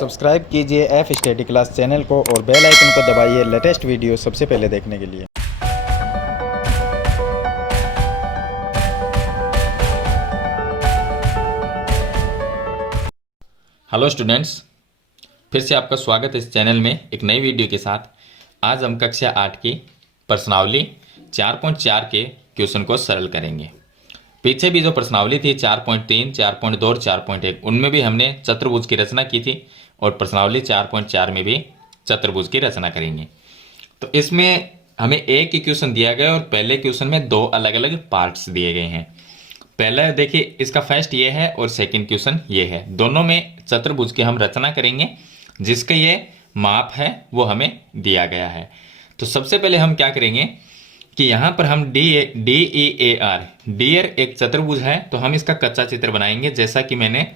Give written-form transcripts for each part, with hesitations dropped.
Subscribe कीजिए F study class channel को और बेल आइकन को दबाइए लेटेस्ट वीडियो सबसे पहले देखने के लिए। हेलो स्टूडेंट्स, फिर से आपका स्वागत है इस चैनल में एक नई वीडियो के साथ। आज हम कक्षा 8 की प्रश्नावली 4.4 के क्वेश्चन को सरल करेंगे। पीछे भी जो प्रश्नावली थी 4.3, 4.2 और 4.1 उनमें भी हमने चतुर्भुज की रचना की थी और प्रश्नावली 4.4 में भी चतुर्भुज की रचना करेंगे। तो इसमें हमें एक ही क्वेश्चन दिया गया और पहले क्वेश्चन में दो अलग अलग पार्ट्स दिए गए हैं। पहला देखिए, इसका फर्स्ट ये है और सेकंड क्वेश्चन ये है। दोनों में चतुर्भुज की हम रचना करेंगे जिसका ये माप है वो हमें दिया गया है। तो सबसे पहले हम क्या करेंगे कि यहाँ पर हम डी ई ए आर डीएर एक चतुर्भुज है, तो हम इसका कच्चा चित्र बनाएंगे जैसा कि मैंने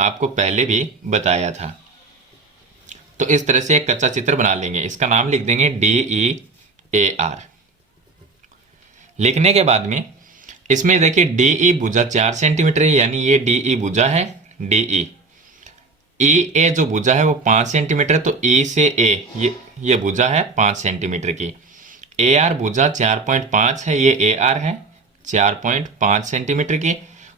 आपको पहले भी बताया था। तो इस तरह से एक कच्चा चित्र बना लेंगे, इसका नाम लिख देंगे DEAR। लिखने के बाद में इसमें देखिए DE भुजा 4 सेंटीमीटर है, यानी ये DE भुजा है DE। EA जो भुजा है वो 5 सेंटीमीटर, तो E से A ये भुजा है 5 सेंटीमीटर की। AR भुजा 4.5 है, ये AR है 4.5 सेंटीमीटर की।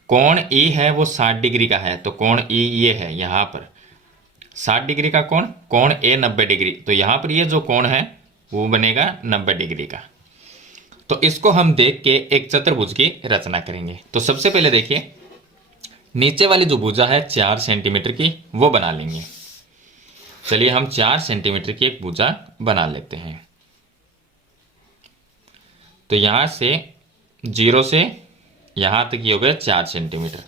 कोण E है वो 60 डिग्री का है, तो कोण E ये है यहाँ पर 60 डिग्री का कोण A 90 डिग्री, तो यहाँ पर ये जो कोण है वो बनेगा 90 डिग्री का। तो इसको हम देख के एक चतुर्भुज की रचना करेंगे। तो सबसे पहले देखिए, नीचे वाली जो भुजा है 4 सेंटीमीटर की वो बना लेंगे। चलिए हम 4 सेंटीमीटर की एक भुजा बना लेते हैं। तो यहां से 0 से यहां तक ये हो गया 4 सेंटीमीटर,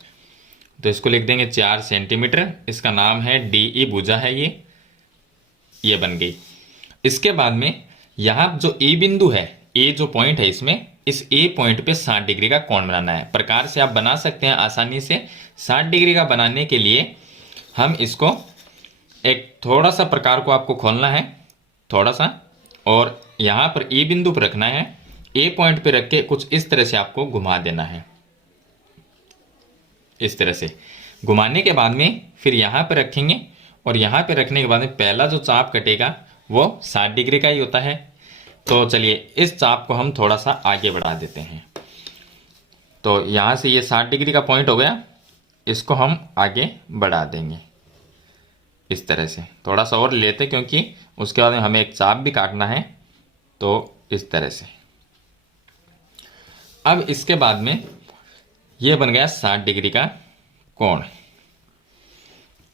तो इसको लिख देंगे 4 सेंटीमीटर। इसका नाम है DE भुजा है, ये बन गई। इसके बाद में यहां जो E बिंदु है, E जो पॉइंट है इसमें, इस E पॉइंट पे 60 डिग्री का कोण बनाना है। प्रकार से आप बना सकते हैं आसानी से। 60 डिग्री का बनाने के लिए हम इसको एक थोड़ा सा प्रकार को आपको खोलना है थोड़ा सा, और यहां पर E बिंदु पर रखना है। A पॉइंट पे रख के कुछ इस तरह से आपको घुमा देना है। इस तरह से घुमाने के बाद में फिर यहां पे रखेंगे, और यहां पे रखने के बाद में पहला जो चाप कटेगा वो 60 डिग्री का ही होता है। तो चलिए इस चाप को हम थोड़ा सा आगे बढ़ा देते हैं। तो यहां से ये 60 डिग्री का पॉइंट हो गया, इसको हम आगे बढ़ा देंगे इस तरह से। थोड़ा सा और लेते क्योंकि उसके बाद में हमें एक चाप भी काटना है, तो इस तरह से। अब इसके बाद में ये बन गया 60 डिग्री का कोण।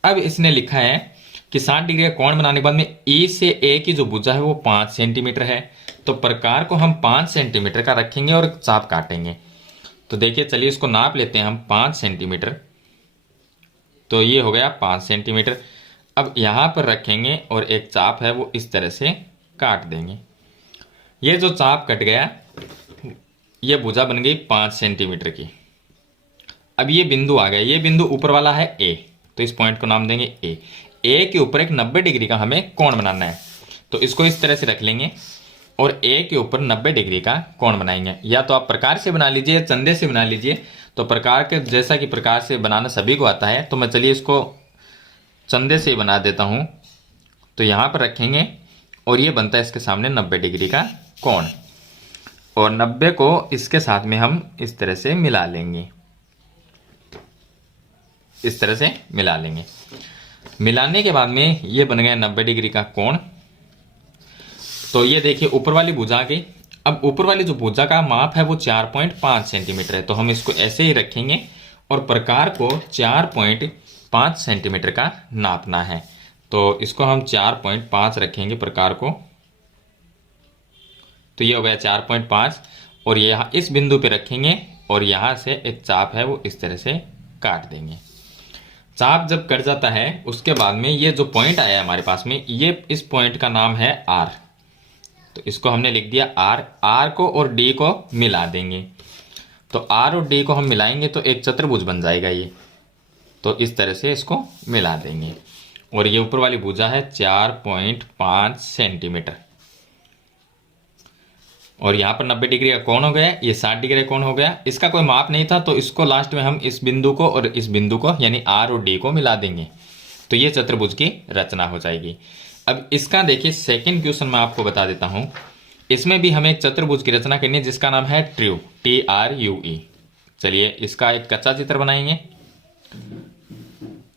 अब इसने लिखा है कि 60 डिग्री का कोण बनाने के बाद में E से A की जो भुजा है वो 5 सेंटीमीटर है, तो प्रकार को हम 5 सेंटीमीटर का रखेंगे और चाप काटेंगे। तो देखिए चलिए इसको नाप लेते हैं हम 5 सेंटीमीटर। तो ये हो गया 5 सेंटीमीटर। अब यहाँ पर रखेंगे और एक चाप है वो इस तरह से काट देंगे। ये जो चाप कट गया, ये भुजा बन गई 5 सेंटीमीटर की। अब ये बिंदु आ गया, ये बिंदु ऊपर वाला है A, तो इस पॉइंट को नाम देंगे A। A के ऊपर एक 90 डिग्री का हमें कोण बनाना है, तो इसको इस तरह से रख लेंगे और A के ऊपर 90 डिग्री का कोण बनाएंगे। या तो आप प्रकार से बना लीजिए, चंदे से बना लीजिए। तो प्रकार के जैसा कि प्रकार से बनाना सभी को आता है, तो मैं चलिए इसको चंदे से बना देता हूँ। तो यहाँ पर रखेंगे और ये बनता है इसके सामने 90 डिग्री का कोण, और 90 को इसके साथ में हम इस तरह से मिला लेंगे। इस तरह से मिला लेंगे। मिलाने के बाद में ये बन गया 90 डिग्री का कोण। तो ये देखिए ऊपर वाली भुजा आ गई। अब ऊपर वाली जो भुजा का माप है वो 4.5 सेंटीमीटर है, तो हम इसको ऐसे ही रखेंगे और प्रकार को 4.5 सेंटीमीटर का नापना है। तो इसको हम 4.5 रखेंगे प्रकार को। तो ये हो गया 4.5, और ये यहाँ इस बिंदु पे रखेंगे और यहाँ से एक चाप है वो इस तरह से काट देंगे। चाप जब कट जाता है उसके बाद में ये जो पॉइंट आया है हमारे पास में, ये इस पॉइंट का नाम है R। तो इसको हमने लिख दिया R। R को और D को मिला देंगे। तो R और D को हम मिलाएंगे तो एक चतुर्भुज बन जाएगा ये। तो इस तरह से इसको मिला देंगे, और ये ऊपर वाली भुजा है 4.5 सेंटीमीटर, और यहाँ पर 90 डिग्री का कोण हो गया, ये 60 डिग्री का कोण हो गया। इसका कोई माप नहीं था, तो इसको लास्ट में हम इस बिंदु को और इस बिंदु को यानी R और D को मिला देंगे। तो ये चतुर्भुज की रचना हो जाएगी। अब इसका देखिए सेकंड क्वेश्चन मैं आपको बता देता हूं। इसमें भी हमें एक चतुर्भुज की रचना करनी है जिसका नाम है ट्रू, TRUE। चलिए इसका एक कच्चा चित्र बनाएंगे,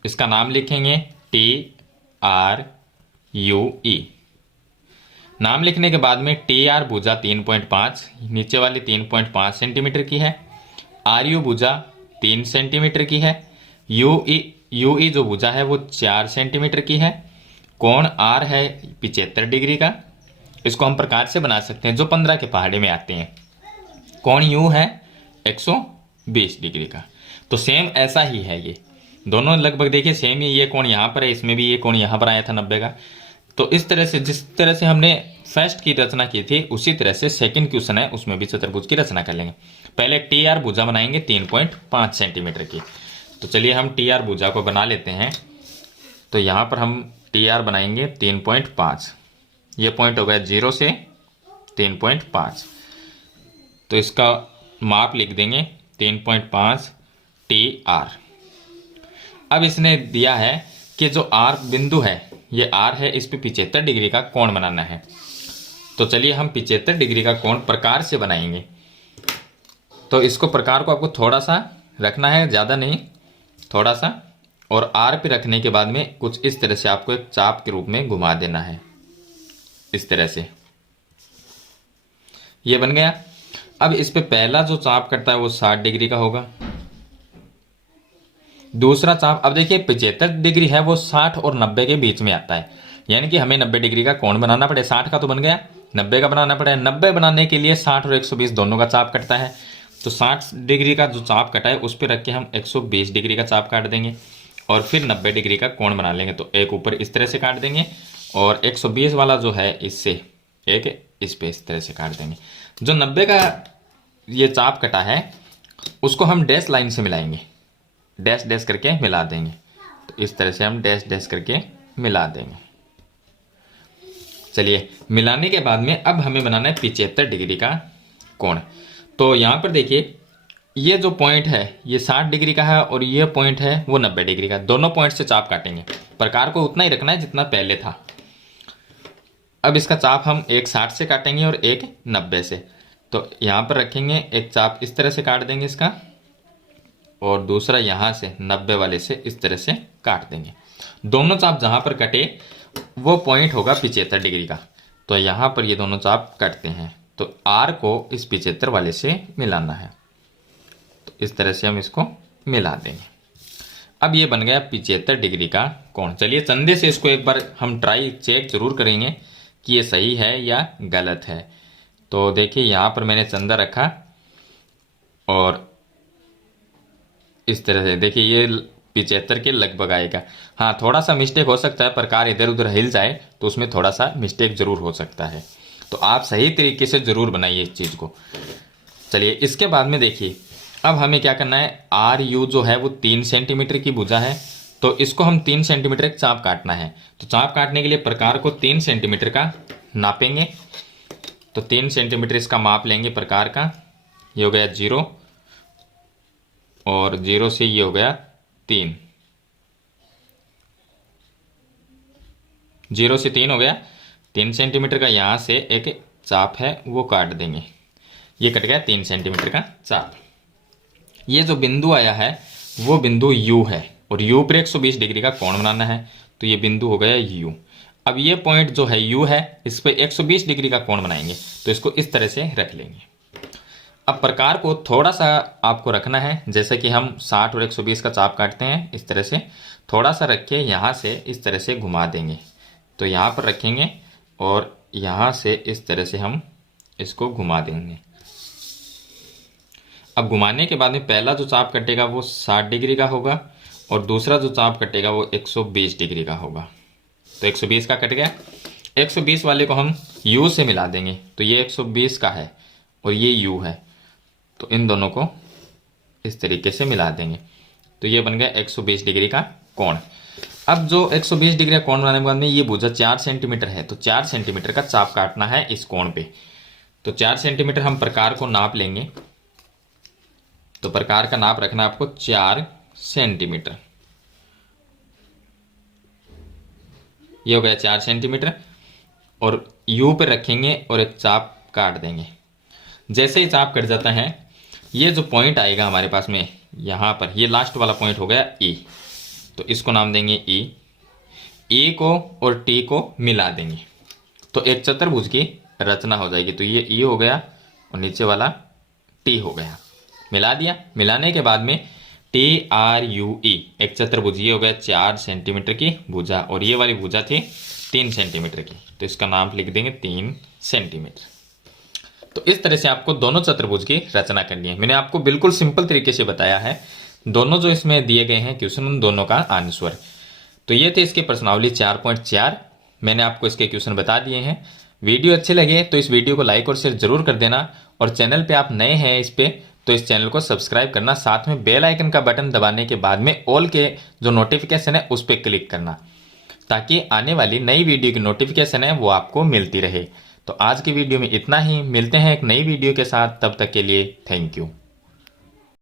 इसका नाम लिखेंगे TRUE। नाम लिखने के बाद में TR भुजा 3.5, नीचे वाली 3.5 सेंटीमीटर की है, RU भुजा 3 सेंटीमीटर की है, UE जो भुजा है वो 4 सेंटीमीटर की है, कोण R है 75 डिग्री का। इसको हम प्रकार से बना सकते हैं जो 15 के पहाड़े में आते हैं। कोण U है 120 डिग्री का। तो सेम ऐसा ही है, ये दोनों लगभग देखिए सेम ही। ये कोण यहाँ पर है, इसमें भी ये कोण यहाँ पर आया था 90 का। तो इस तरह से जिस तरह से हमने फर्स्ट की रचना की थी उसी तरह से सेकंड क्वेश्चन है उसमें भी चतुर्भुज की रचना कर लेंगे। पहले TR भुजा बनाएंगे 3.5 सेंटीमीटर की। तो चलिए हम TR भुजा को बना लेते हैं। तो यहाँ पर हम TR बनाएंगे 3.5। ये पॉइंट हो गया 0 से 3.5। तो इसका माप लिख देंगे 3.5 TR। अब इसने दिया है कि जो R बिंदु है, ये R है, इस पे 75 डिग्री का कोण बनाना है। तो चलिए हम 75 डिग्री का कोण प्रकार से बनाएंगे। तो इसको प्रकार को आपको थोड़ा सा रखना है, ज़्यादा नहीं, थोड़ा सा। और R पे रखने के बाद में कुछ इस तरह से आपको एक चाप के रूप में घुमा देना है, इस तरह से। ये बन गया। अब इस पे पहला जो चाप कटता है वो 60 डिग्री का होगा। दूसरा चाप, अब देखिए 75 डिग्री है वो 60 और 90 के बीच में आता है, यानी कि हमें 90 डिग्री का कोण बनाना पड़े। 60 का तो बन गया, 90 का बनाना पड़े। 90 बनाने के लिए 60 और 120 दोनों का चाप कटता है। तो 60 डिग्री का जो चाप कटा है उस पर रख के हम 120 डिग्री का चाप काट देंगे और फिर 90 डिग्री का कोण बना लेंगे। तो एक ऊपर इस तरह से काट देंगे और 120 वाला जो है इससे एक इस पे इस तरह से काट देंगे। जो 90 का ये चाप कटा है उसको हम डैश लाइन से मिलाएंगे, डैश डैश करके मिला देंगे। तो इस तरह से हम डैश डैश करके मिला देंगे। चलिए मिलाने के बाद में अब हमें बनाना है 75 डिग्री का कोण। तो यहाँ पर देखिए ये जो पॉइंट है ये 60 डिग्री का है और ये पॉइंट है वो 90 डिग्री का। दोनों पॉइंट से चाप काटेंगे। प्रकार को उतना ही रखना है जितना पहले था। अब इसका चाप हम एक 60 से काटेंगे और एक 90 से। तो यहाँ पर रखेंगे, एक चाप इस तरह से काट देंगे इसका और दूसरा यहाँ से 90 वाले से इस तरह से काट देंगे। दोनों चाप जहाँ पर कटे वो पॉइंट होगा 75 डिग्री का। तो यहाँ पर ये दोनों चाप कटते हैं तो R को इस 75 वाले से मिलाना है। तो इस तरह से हम इसको मिला देंगे। अब ये बन गया 75 डिग्री का कोण। चलिए चंदे से इसको एक बार हम ट्राई चेक जरूर करेंगे कि ये सही है या गलत है। तो देखिए यहाँ पर मैंने चंदा रखा और इस तरह से देखिए ये 75 के लगभग आएगा। हाँ थोड़ा सा मिस्टेक हो सकता है, प्रकार इधर उधर हिल जाए तो उसमें थोड़ा सा मिस्टेक जरूर हो सकता है। तो आप सही तरीके से जरूर बनाइए इस चीज़ को। चलिए इसके बाद में देखिए अब हमें क्या करना है। RU जो है वो 3 सेंटीमीटर की भुजा है तो इसको हम 3 सेंटीमीटर एक चाप काटना है। तो चाप काटने के लिए प्रकार को 3 सेंटीमीटर का नापेंगे। तो 3 सेंटीमीटर इसका माप लेंगे प्रकार का। ये हो गया 0 और 0 से ये हो गया 3, 0 से 3 हो गया। 3 सेंटीमीटर का यहाँ से एक चाप है वो काट देंगे। ये कट गया 3 सेंटीमीटर का चाप। ये जो बिंदु आया है वो बिंदु U है और U पर 120 डिग्री का कोण बनाना है। तो ये बिंदु हो गया U। अब ये पॉइंट जो है U है इस पर 120 डिग्री का कोण बनाएंगे। तो इसको इस तरह से रख लेंगे। अब प्रकार को थोड़ा सा आपको रखना है, जैसे कि हम 60 और 120 का चाप काटते हैं इस तरह से थोड़ा सा रख के यहाँ से इस तरह से घुमा देंगे। तो यहाँ पर रखेंगे और यहाँ से इस तरह से हम इसको घुमा देंगे। अब घुमाने के बाद में पहला जो चाप कटेगा वो 60 डिग्री का होगा और दूसरा जो चाप कटेगा वो 120 डिग्री का होगा। तो 120 का कट गया। 120 वाले को हम U से मिला देंगे। तो ये 120 का है और ये U है। तो इन दोनों को इस तरीके से मिला देंगे। तो ये बन गया 120 डिग्री का कोण। अब जो 120 डिग्री का कोण बनाने के बाद में ये भुजा 4 सेंटीमीटर है तो 4 सेंटीमीटर का चाप काटना है इस कोण पे। तो 4 सेंटीमीटर हम प्रकार को नाप लेंगे। तो प्रकार का नाप रखना है आपको 4 सेंटीमीटर। ये हो गया 4 सेंटीमीटर, और यू पे रखेंगे और एक चाप काट देंगे। जैसे ही चाप कट जाता है, ये जो पॉइंट आएगा हमारे पास में यहाँ पर, ये लास्ट वाला पॉइंट हो गया ई, तो इसको नाम देंगे ई। ई को और टी को मिला देंगे तो एक चतुर्भुज की रचना हो जाएगी। तो ये ई हो गया और नीचे वाला टी हो गया, मिला दिया। मिलाने के बाद में टी आर यू ई, एक चतुर्भुज, ये हो गया 4 सेंटीमीटर की भुजा, और ये वाली भुजा थी 3 सेंटीमीटर की, तो इसका नाम लिख देंगे 3 सेंटीमीटर। तो इस तरह से आपको दोनों चतुर्भुज की रचना करनी है। मैंने आपको बिल्कुल सिंपल तरीके से बताया है। दोनों जो इसमें दिए गए हैं क्वेश्चन, उन दोनों का आंसर। तो ये थे इसके प्रश्नावली 4.4। मैंने आपको इसके क्वेश्चन बता दिए हैं। वीडियो अच्छे लगे तो इस वीडियो को लाइक और शेयर जरूर कर देना, और चैनल पे आप नए हैं इस पे तो इस चैनल को सब्सक्राइब करना, साथ में बेल आइकन का बटन दबाने के बाद में ऑल के जो नोटिफिकेशन है उस पर क्लिक करना, ताकि आने वाली नई वीडियो की नोटिफिकेशन है वो आपको मिलती रहे। तो आज की वीडियो में इतना ही, मिलते हैं एक नई वीडियो के साथ, तब तक के लिए थैंक यू।